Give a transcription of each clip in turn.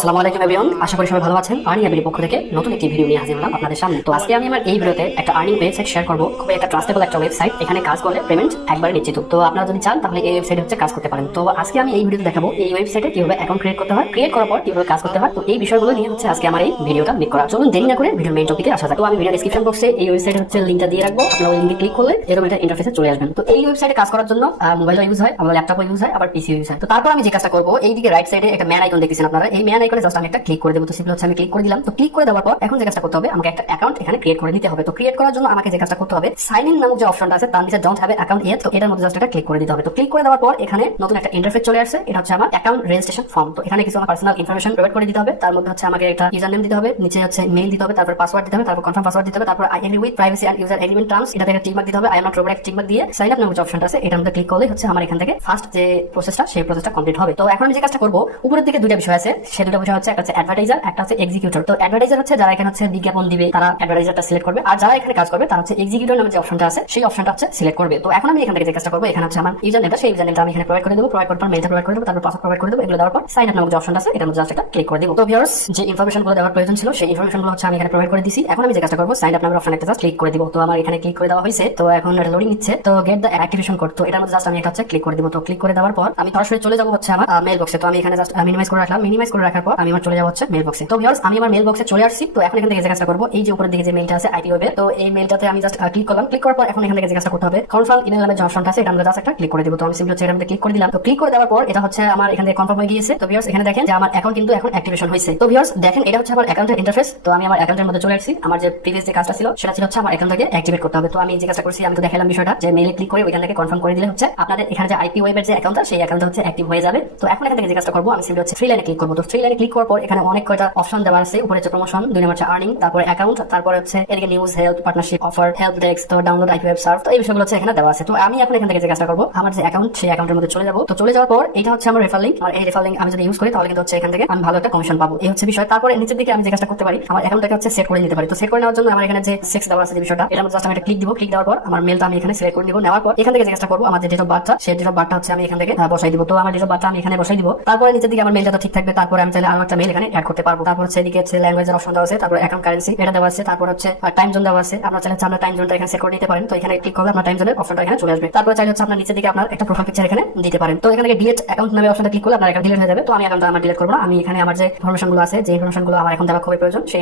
আসসালামু আলাইকুম এভরিওয়ান আশা করি সবাই ভালো আছেন। আর্নিং অ্যাবির পক্ষ থেকে নতুন একটি ভিডিও নিয়ে হাজির হলাম আপনাদের সামনে। তো আজকে আমি আমার এই ভিডিওতে একটা আর্নিং ওয়েবসাইট শেয়ার করব। খুবই একটা ট্রাস্টেবল একটা ওয়েবসাইট এখানে কাজ করলে পেমেন্ট একবারে নিশ্চিত। তো আপনারা যদি চান, তাহলে এই ওয়েবসাইটে হচ্ছে কাজ করতে পারেন। তো আজকে আমি এই ভিডিওতে দেখাবো এই ওয়েবসাইটে কীভাবে অ্যাকাউন্ট ক্রিয়েট করতে হয়। ক্রিয়েট করার পর কীভাবে কাজ করতে হয়। তো এই বিষয়গুলো নিয়ে হচ্ছে আজকে আমার এই ভিডিওটা মেক করা। চলুন দেরি না করে ভিডিও মেইন টপিকে আসা যাক। তো আমি ভিডিও ডিসক্রিপশন বক্সে এই ওয়েবসাইটে হচ্ছে লিঙ্কটা দিয়ে রাখব। আপনারা ওই লিঙ্কে ক্লিক করলে এরকম একটা ইন্টারফেসে চলে আসবেন। তো এই ওয়েবসাইটে কাজ করার জন্য মোবাইলও ইউজ হয়, আবার ল্যাপটপও ইউজ হয়, আবার পিসি ইউজ হয়। তো তারপর আমি যে কাজটা করব, এইদিকে রাইট সাইডে একটা ম্যান আইকন দেখতেছেন আপনারা। এই ম্যান আইকনে জাস্ট আমি একটা ক্লিক করে দেবো। তো সিম্পল হচ্ছে আমি ক্লিক করে দিলাম। তো ক্লিক করে দেওয়ার পর এখন যে কাজটা করতে হবে, আমাকে একটা অ্যাকাউন্ট এখানে ক্রিয়েট করে নিতে হবে। তো ক্রিয়েট করার জন্য আমাকে যে কাজটা করতে হবে সাইন ইন নামক যে অপশনটা আছে, তার নিচে ডোন্ট হ্যাভ অ্যাকাউন্ট ইয়েট তো এটার মধ্যে জাস্ট একটা ক্লিক করে দিতে হবে। তো ক্লিক করে দেওয়ার পর এখানে নতুন একটা ইন্টারফেস চলে আসছে। এটা হচ্ছে আমার অ্যাকাউন্ট রেজিস্ট্রেশন ফর্ম তো এখানে কিছু আমার পার্সোনাল ইনফরমেশন প্রোভাইড করে দিতে হবে। তার মধ্যে হচ্ছে আমাকে একটা ইউজার নেম দিতে হবে, নিচে হচ্ছে মেইল দিতে হবে, তারপর পাসওয়ার্ড দিতে হবে, তারপর কনফার্ম পাসওয়ার্ড দিতে হবে, তারপর I agree with privacy and user agreement terms এটাতে একটা টিকমার্ক দিতে হবে আই এম নট রোবট একটা টিকমার্ক দিয়ে সাইন আপ নামক যে অপশনটা আছে, এটার মধ্যে ক্লিক করলে হচ্ছে আমার এখান থেকে ফার্স্ট যে প্রসেসটা সেই প্রসেসটা কমপ্লিট হবে। তো এখন যে কাজটা করব, উপরের দিকে দুইটা বিষয় আছে সে দুটো বিষয় হচ্ছে একটা হচ্ছে অ্যাডভার্টাইজার একটা হচ্ছে এক্সিকিউটর তো অ্যাডভার্টাইজার হচ্ছে যারা এখানে হচ্ছে বিজ্ঞাপন দিবে, তারা অ্যাডভার্টাইজারটা সিলেক্ট করবে। আর যারা এখানে কাজ করবে, তারা হচ্ছে এক্সিকিউটর নামে যে অপশনটা আছে, সেই অপশনটা হচ্ছে সিলেক্ট করবে। তো এখন আমি এখান থেকে যে কাজটা করব, এখানে হচ্ছে আমার ইউজার সেই ইউজার আমি এখানে প্রোভাইড করে দেবো প্রোভাইড করার পর মেলটা প্রোভাইড করে দেবো, তারপর পাসওয়ার্ড প্রোভাইড করে দেবো, এগুলো দেওয়ার পর সাইন আপ নামক যে আছে জাস্ট একটা ক্লিক করে দেবো। তো ভিউয়ার্স যে দেওয়ার প্রয়োজন ছিল, সেই হচ্ছে আমি এখানে প্রোভাইড করে দিছি। এখন আমি যে কাজটা করব সাইন আপ নামের জাস্ট ক্লিক করে দিব। তো আমার এখানে ক্লিক করে দেওয়া হয়েছে। তো এখন এটা লোডিং নিচ্ছে। তো গেট দ্য অ্যাক্টিভেশন কোড তো এটার মধ্যে জাস্ট আমি একটা হচ্ছে ক্লিক করে দিব। তো ক্লিক করে দেওয়ার পর আমি সরাসরি চলে যাব হচ্ছে আমার মেল বক্সে তো আমি এখানে জাস্ট মিনিমাইজ করে রাখলাম। মিনিমাইজ করে রাখার পর আমি আমার চলে যাব হচ্ছে মেল বক্সে তো ভিউয়ার্স আমি আমার মেল বক্সে চলে আসছি। তো এখন এখান থেকে যে কাজটা করব, এই যে উপরের দিকে যে মেলটা আছে আইপি ওয়েবে তো এই মেলটাতে আমি জাস্ট ক্লিক করলাম। ক্লিক করার পর এখন এখান থেকে যে কাজটা করতে হবে কনফার্ম ইমেল নামে যে অপশনটা আছে, এটা আমরা জাস্ট একটা ক্লিক করে দিব। তো আমি সিম্পলি এটার মধ্যে ক্লিক করে দিলাম। তো ক্লিক করে দেওয়ার পর এটা হচ্ছে আমার এখান থেকে কনফার্ম হয়ে গিয়েছে। তো ভিউয়ার্স এখানে দেখেন যে আমার অ্যাকাউন্ট কিন্তু এখন অ্যাক্টিভেশন হয়েছে। তো ভিউয়ার্স দেখেন এটা হচ্ছে আমার অ্যাকাউন্টের ইন্টারফেস তো আমি আমার অ্যাকাউন্টের মধ্যে চলে আসছি। আমার যে প্রিভিয়াস যে কাজটা ছিল, সেটা ছিল হচ্ছে আমার অ্যাকাউন্ট থেকে অ্যাক্টিভেট করতে হবে। তো আমি যে কাজটা করছি, আমি তো দেখালাম বিষয়টা যে মেইলে ক্লিক করে ওইখান থেকে কনফার্ম করে দিলে হচ্ছে আপনাদের এখানে যে আইপি ওয়েবের যে অ্যাকাউন্টটা সেই অ্যাকাউন্ট হচ্ছে অ্যাক্টিভ হয়ে যাবে। তো এখন এখান থেকে যে কাজটা করব, আমি সিম্পলি হচ্ছে ফ্রি লাইনে ক্লিক করব। তো ফ্রি লাইনে ক্লিক করার পর এখানে অনেক কয়টা অপশন দেওয়া আছে। উপরে হচ্ছে প্রমোশন দুই নম্বর হচ্ছে আর্নিং তারপরে অ্যাকাউন্ট তারপরে হচ্ছে এদিকে news health partnership offer help desk তো ডাউনলোড আইপি ওয়েব সার্ভ তো এই বিষয়গুলো হচ্ছে এখানে দেওয়া আছে। তো আমি এখন এখান থেকে যে কাজটা করব, আমার যে অ্যাকাউন্ট সেই অ্যাকাউন্টের মধ্যে চলে যাব। তো চলে যাওয়ার পর এটা হচ্ছে আমার রেফার লিঙ্ক আমার এই রেফার লিঙ্ক আমি যদি ইউজ করি, তাহলে কিন্তু হচ্ছে এখান থেকে আমি ভালো একটা কমিশন পাবো। এই হচ্ছে বিষয়। তারপরে নিচের দিকে আমি যে কাজটা করতে পারি, আমার অ্যাকাউন্টটাকে হচ্ছে সেট করে নিতে পারি। তো সেট করে নেওয়ার জন্য আমার এখানে যে সেক্স দেওয়া আছে যে বিষয়টা মধ্যে জাস্ট আমি একটা ক্লিক দিব। ক্লিক দেওয়ার পর আমার মেলটা আমি এখানে সিলেক্ট করে দিব নেওয়ার পর এখান থেকে যে কাজটা করব, আমার যে ডেট অফ বার্থটা সেই ডেট অফ বার্থটা হচ্ছে আমি এখান থেকে বসাই দিব। তো আমার ডেট অফ বার্থটা আমি এখানে বসাই দিব। তারপরে নিচের দিকে আমার মেলটা ঠিক থাকবে। তারপরে আমি চাইলে আরও একটা মেল এখানে অ্যাড করতে পারব। তারপর হচ্ছে এদিকে হচ্ছে ল্যাঙ্গুয়েজের অপশন দেওয়া আছে, তারপর অ্যাকাউন্ট কারেন্সি এটা দেওয়া আছে, তারপর হচ্ছে টাইম জোন দেওয়া আছে। আপনার চাইলে আপনার টাইম জোনটা এখানে সেট করে নিতে পারেন। তো এখানে ক্লিক করলে আপনার টাইম জোনের অপশনটা এখানে চলে আসবে। তারপর চাইলে হচ্ছে আপনার দিকে আপনার একটা প্রোফাইল পিকচার এখানে দিতে পারেন। তো এখানে অ্যাকাউন্ট নামে অপশনটা ক্লিক করলে আপনার ডিলেট হয়ে যাবে। তো আমি আমার ডিলেট করব না। আমি এখানে আমার যে আছে, যে আমার এখন দেওয়া খুবই প্রয়োজন, সেই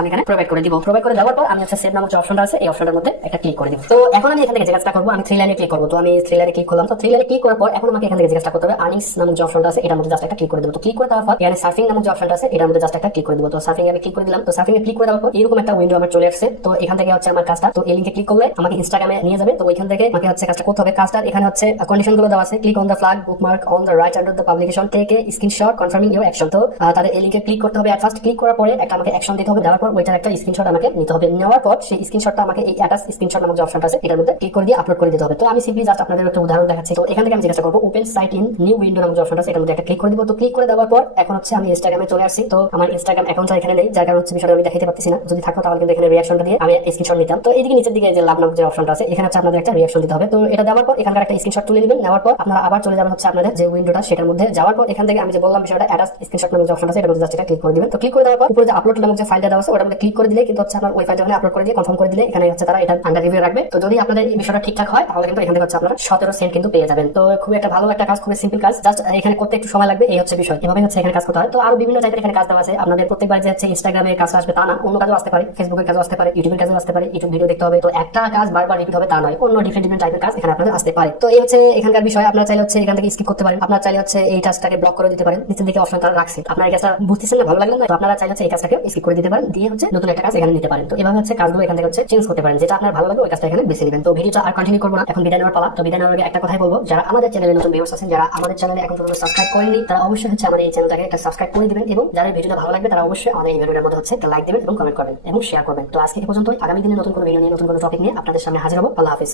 আমি এখানে প্রোভাইড করে দিব। প্রোভাইড করে দেওয়ার পর আমি হচ্ছে সেভ নামক যে অপশনটা আছে, এই মধ্যে একটা ক্লিক করে দিব। তো এখন আমি এখান থেকে যে কাজটা করব, আমি থ্রি লাইনে ক্লিক করব। তো আমি থ্রি লাইনে ক্লিক করলাম। তো থ্রি লাইনে ক্লিক করার পর এখন আমাকে এখান থেকে যে কাজটা করতে হবে আর্নিংস নামক যে অপশনটা আছে, এটার মধ্যে জাস্ট একটা ক্লিক করে দেবো। তো ক্লিক করে দেওয়ার পর এখানে সার্ফিং নামক যে অপশনটা আছে, এটার মধ্যে জাস্ট একটা ক্লিক করে দেবো। তো সার্ফিং আমি ক্লিক করে দিলাম। তো সার্ফিং এ ক্লিক করে দেওয়ার পর এরকম একটা উইন্ডো আমার চলে আসছে। তো এখান থেকে হচ্ছে আমার কাজটা। তো এই লিঙ্কে ক্লিক করলে আমাকে ইনস্টাগ্রামে নিয়ে যাবে। তো ওইখান থেকে আমাকে হচ্ছে কাজটা করতে হবে। কাজটা এখানে হচ্ছে কন্ডিশনগুলো দেওয়া আছে। Click on the flag bookmark on the right under the publication a screenshot confirming your action তো তাদের এই লিঙ্কে ক্লিক করতে হবে। ফার্স্ট ক্লিক করার পরে একটা আমাকে অ্যাকশন দিতে হবে। দেওয়ার পর ওইটার একটা স্ক্রিনশট আমাকে নিতে হবে। নেওয়ার পর সেই স্ক্রিনশটটা আমাকে এই অ্যাটাচ স্ক্রিনশট নামক যে অপশনটা আছে, এটার মধ্যে ক্লিক করে দিয়ে আপলোড করে দিতে হবে। তো আমি সিম্পলি জাস্ট আপনাদের একটা উদাহরণ দেখাচ্ছি। তো এখান থেকে আমি জিজ্ঞাসা করব open site in new window নামক যে অপশনটা আছে, এটার মধ্যে একটা ক্লিক করে দিব। তো ক্লিক করে দেওয়ার পর এখন হচ্ছে আমি ইনস্টাগ্রামে চলে আসছি। তো আমার ইনস্টাগ্রাম অ্যাকাউন্টটা এখানে নেই, যার কারণে হচ্ছে বিষয়টা আমি দেখাতে পারতেছি না। যদি থাকতো তাহলে কিন্তু এখানে রিয়াকশনটা দিয়ে আমি স্ক্রিনশট নিতাম। তো এইদিকে নিচের দিকে যে লাভ নামক যে অপশনটা আছে, এখানে হচ্ছে আপনাদের একটা রিয়াকশন দিতে হবে। তো এটা দেওয়ার পর এখানকার একটা স্ক্রিনশট তুলে নেবেন নেওয়ার পর আপনারা আবার চলে যাবেন হচ্ছে আপনাদের যে উইন্ডোটা সেটার মধ্যে যাওয়ার পর এখান থেকে আমি যে বললাম বিষয়টা অ্যাটাচ স্ক্রিনশট নামক যে অপশন আছে, এটার মধ্যে জাস্ট এটা ক্লিক করে দিবেন। তো ক্লিক করে দেওয়ার পর উপরে যে আপলোড নামক যে ফাইলটা দেওয়া আছে মধ্যে ক্লিক করে দিলে কিন্তু হচ্ছে আপনার ওই ফাইলটা আপলোড করে দিয়ে কনফার্ম করে দিলে এখানে হচ্ছে তারা এটা আন্ডার রিভিউ রাখবে। তো যদি আপনাদের এই বিষয়টা ঠিকঠাক হয়, তাহলে কিন্তু এখান থেকে হচ্ছে আপনারা সতেরো সেন্ট কিন্তু পেয়ে যাবেন। তো খুব একটা ভালো একটা কাজ, খুবই সিম্পল কাজ। জাস্ট এখানে করতে একটু সময় লাগবে, এই হচ্ছে বিষয়। এভাবে হচ্ছে এখানে কাজ করতে হয়। তো আরও বিভিন্ন টাইপের এখানে কাজ দেওয়া আছে। আপনাদের প্রত্যেকবার যে হচ্ছে ইনস্টাগ্রামে কাজ আসবে, তা না, অন্য কাজও আসতে পারে ফেসবুকের কাজও আসতে পারে ইউটিউবের কাজও আসতে পারে ইউটিউব ভিডিও দেখতে হবে। তো একটা কাজ বারবার রিপিট হবে, তা নয়, অন্য ডিফারেন্ট ডিফারেন্ট টাইপের কাজ এখানে আপনাদের আসতে পারে। তো এই হচ্ছে এখানকার বিষয়, আপনারা চাইলে হচ্ছে এখান থেকে স্কিপ করতে পারেন। আপনারা চাইলে হচ্ছে এই কাজটাকে ব্লক করে দিতে পারেন, নিচের দিকে অপশন তারা রাখছে। আপনার এই কাজটা বুঝতেছেন না, ভালো লাগল না? আপনারা চাইলে হচ্ছে এই কাজটাকে স্কিপ করে দিতে পারেন, দিয়ে হচ্ছে নতুন একটা কাজ এখানে নিতে পারেন। তো এভাবে হচ্ছে কাজগুলো এখান থেকে হচ্ছে চেঞ্জ করতে পারেন, যেটা আপনার ভালো লাগবে ওই কাজটা এখানে বেছে নেবেন। তো ভিডিওটা আর কন্টিনিউ করব না, এখন বিদায় নেওয়ার পালা। তো বিদায় নেওয়ার আগে একটা কথাই বলব, যারা আমাদের চ্যানেলে নতুন ভিউয়ার্স আছেন, যারা আমাদের চ্যানেলে এখন পর্যন্ত সাবস্ক্রাইব করেননি, তারা অবশ্যই হচ্ছে আমাদের এই চ্যানেলটাকে একটা সাবস্ক্রাইব করে দিবেন এবং যারা ভিডিওটা ভালো লাগবে, তারা অবশ্যই আমাদের এই ভিডিওটার মধ্যে হচ্ছে লাইক দেবেন এবং কমেন্ট করবেন এবং শেয়ার করবেন। তো আজকে এ আগামী দিনে নতুন কোনো ভিডিও নিয়ে, নতুন কোনো টপিক নিয়ে আপনাদের সামনে হাজির হব। আল্লাহ হাফিজ।